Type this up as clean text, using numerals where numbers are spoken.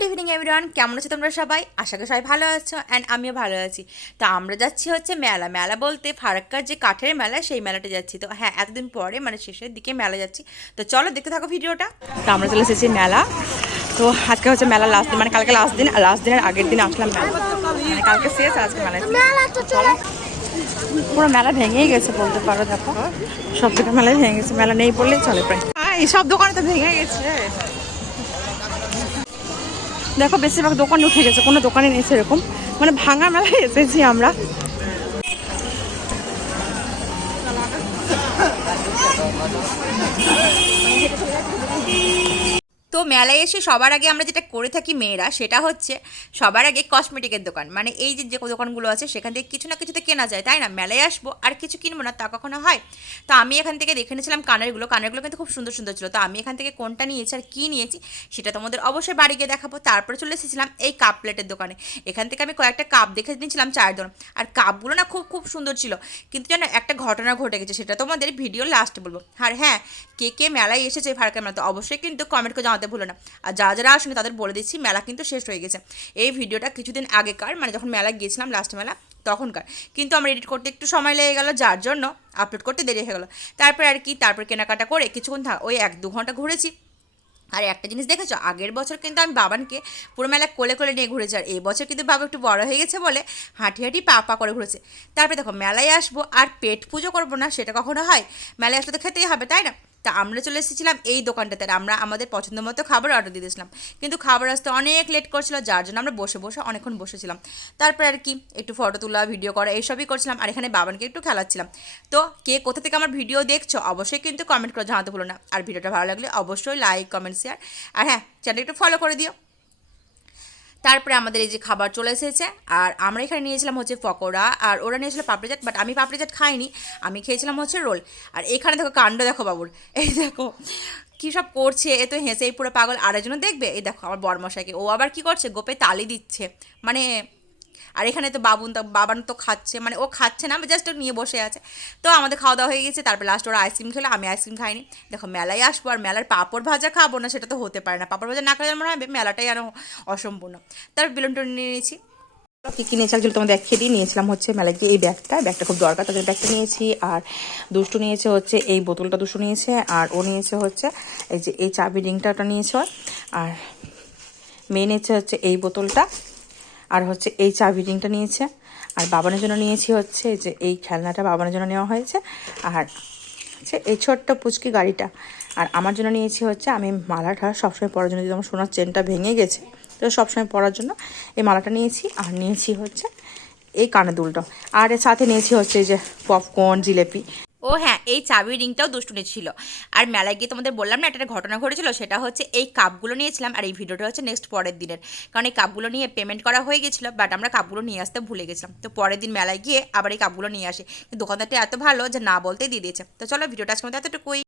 Good evening everyone, কেমন আছো তোমরা সবাই? আশা করি সবাই ভালো আছো অ্যান্ড আমিও ভালো আছি। তো আমরা যাচ্ছি হচ্ছে মেলা মেলা বলতে ফারাক্কার যে কাঠের মেলা, সেই মেলাটা যাচ্ছি। তো হ্যাঁ, এতদিন পরে মানে শেষের দিকে মেলা যাচ্ছি। তো চলো দেখতে থাকো ভিডিওটা। তো আমরা চলে এসেছি মেলা। তো আজকে হচ্ছে মেলা লাস্ট দিন, মানে কালকে লাস্ট দিন, লাস্ট দিনের আগের দিন আসলাম মেলা, মানে কালকে শেষ, আজকে মেলা। চলো, পুরো মেলা ভেঙেই গেছে বলতে পারো। দেখো সব দোকান মেলায় ভেঙে গেছে, মেলা নেই বললেই চলে প্রায়। হ্যাঁ, এই সব দোকানে তো ভেঙে গেছে। দেখো বেশিরভাগ দোকান উঠে গেছে, কোনো দোকানে নেই সেরকম, মানে ভাঙা মেলায় এসেছি আমরা। তো মেলায় এসে সবার আগে আমরা যেটা করে থাকি মেয়েরা, সেটা হচ্ছে সবার আগে কসমেটিকের দোকান, মানে এই যে যে দোকানগুলো আছে সেখান থেকে কিছু না কিছুতে কেনা যায়, তাই না? মেলায় আসবো আর কিছু কিনবো না তা কখনো হয়? তো আমি এখান থেকে দেখে নিয়েছিলাম কানেরগুলো কিন্তু খুব সুন্দর সুন্দর ছিল। তো আমি এখান থেকে কোনটা নিয়েছি আর কী নিয়েছি সেটা তোমাদের অবশ্যই বাড়ি গিয়ে দেখাবো। তারপরে চলে এসেছিলাম এই কাপ প্লেটের দোকানে। এখান থেকে আমি কয়েকটা কাপ দেখে নিয়েছিলাম, 4 জন। আর কাপগুলো না খুব খুব সুন্দর ছিল, কিন্তু জানো একটা ঘটনা ঘটে গেছে, সেটা তোমাদের ভিডিও লাস্টে বলবো। আর হ্যাঁ, কে কে মেলায় এসেছে ফারাক্কার মেলা, তো অবশ্যই কিন্তু কমেন্ট করে জানাতে ভুলো না। আর যারা যারা আসেনি তাদের বলে দিচ্ছি, মেলা কিন্তু শেষ হয়ে গেছে। এই ভিডিওটা কিছুদিন আগেকার, মানে যখন মেলা গিয়েছিলাম লাস্ট মেলা তখনকার, কিন্তু আমার এডিট করতে একটু সময় লেগে গেলো, যার জন্য আপলোড করতে দেরি হয়ে গেলো। তারপর আর কি, তারপর কেনাকাটা করে কিছুক্ষণ ওই 1-2 ঘন্টা ঘুরেছি। আর একটা জিনিস দেখেছো, আগের বছর কিন্তু আমি বাবানকে পুরো মেলা কোলে কোলে নিয়ে ঘুরেছি, আর এই বছর কিন্তু বাবা একটু বড় হয়ে গেছে বলে হাঁটি হাঁটি পা পা করে ঘুরেছে। তারপরে দেখো মেলায় আসবো আর পেট পুজো করবো না, সেটা কখনো হয়? মেলায় আসলে তো খেতেই হবে, তাই না? তা আমরা চলে এসেছিলাম এই দোকানটাতে, আমরা আমাদের পছন্দ মতো খাবার অর্ডার দিয়ে দিয়েছিলাম, কিন্তু খাবার আসতে অনেক লেট করছিল, যার জন্য আমরা বসে বসে অনেকক্ষণ বসেছিলাম। তারপরে আর কি একটু ফটো তোলা, ভিডিও করা, এইসবই করছিলাম। আর এখানে বাবানকে একটু খেলাচ্ছিলাম। তো কে কোথা থেকে আমার ভিডিও দেখছো অবশ্যই কিন্তু কমেন্ট করে জানাতে ভুলো না। আর ভিডিওটা ভালো লাগলে অবশ্যই লাইক, কমেন্ট, শেয়ার, আর হ্যাঁ, চ্যানেলটা একটু ফলো করে দিও। তারপরে আমাদের এই যে খাবার চলে এসেছে, আর আমরা এখানে নিয়েছিলাম হচ্ছে পকোড়া, আর ওরা নিয়েছিল পাপড়ি চাট, বাট আমি পাপড়ি চাট খাইনি, আমি খেয়েছিলাম হচ্ছে রোল। আর এখানে দেখো কাণ্ড, দেখো বাবুর, এই দেখো কী সব করছে, এ তো হেসেই পুরো পাগল। আরেকজন দেখবে, এই দেখো আমার বরমশাইকে, ও আবার কি করছে, গোপে তালি দিচ্ছে মানে। আর এখানে তো বাবান তো খাচ্ছে, মানে ও খাচ্ছে না, জাস্ট নিয়ে বসে আছে। তো আমাদের খাওয়া দাওয়া হয়ে গেছে, তারপর লাস্ট ওরা আইসক্রিম খেলো, আমি আইসক্রিম খাইনি। দেখো মেলায় আসবো আর মেলার পাঁপড় ভাজা খাবো না, সেটা তো হতে পারে না। পাঁপড় ভাজা না খেলে মনে হয় মেলাটাই আরও অসম্পূর্ণ। তারপর বেলুন টেলুন নিয়ে নিয়েছি। কী কী নিয়েছি আসলে তোমাদের দেখিয়ে দিয়ে নিয়েছিলাম হচ্ছে মেলায় গিয়ে, এই ব্যাগটা খুব দরকার, তাদের ব্যাগটা নিয়েছি। আর দুষ্টু নিয়েছে হচ্ছে এই বোতলটা, দুষ্টু নিয়েছে। আর ও নিয়েছে হচ্ছে এই যে এই চাবি রিংটা, ওটা নিয়েছে। আর মেয়ে নিয়েছে হচ্ছে এই বোতলটা, আর হচ্ছে এই চাবি রিংটা নিয়েছে। আর বাবানের জন্য নিয়েছি হচ্ছে যে এই খেলনাটা বাবানের জন্য নেওয়া হয়েছে, আর হচ্ছে এই ছোট্ট পুচকি গাড়িটা। আর আমার জন্য নিয়েছি হচ্ছে, আমি মালাটা সবসময় পরার জন্য, যদি আমার সোনার চেনটা ভেঙে গেছে তো সবসময় পরার জন্য এই মালাটা নিয়েছি। আর নিয়েছি হচ্ছে এই কানের দুলটা, আর এর সাথে নিয়েছি হচ্ছে এই যে পপকর্ন, জিলেপি। ও হ্যাঁ, এই চাবি রিংটাও দুষ্টুনি ছিল। আর মেলায় গিয়ে তোমাদের বললাম না একটা ঘটনা ঘটেছিল, সেটা হচ্ছে এই কাপগুলো নিয়েছিলাম। আর এই ভিডিওটা হচ্ছে নেক্সট পরের দিনের, কারণ এই কাপগুলো নিয়ে পেমেন্ট করা হয়ে গেছিলো, বাট আমরা কাপগুলো নিয়ে আসতে ভুলে গেছিলাম। তো পরের দিন মেলায় গিয়ে আবার এই কাপগুলো নিয়ে আসি, দোকানদারটা এত ভালো যে না বলতেই দিয়ে দিয়েছে। তো চলো ভিডিওটা আজকে মধ্যে এতটুকুই।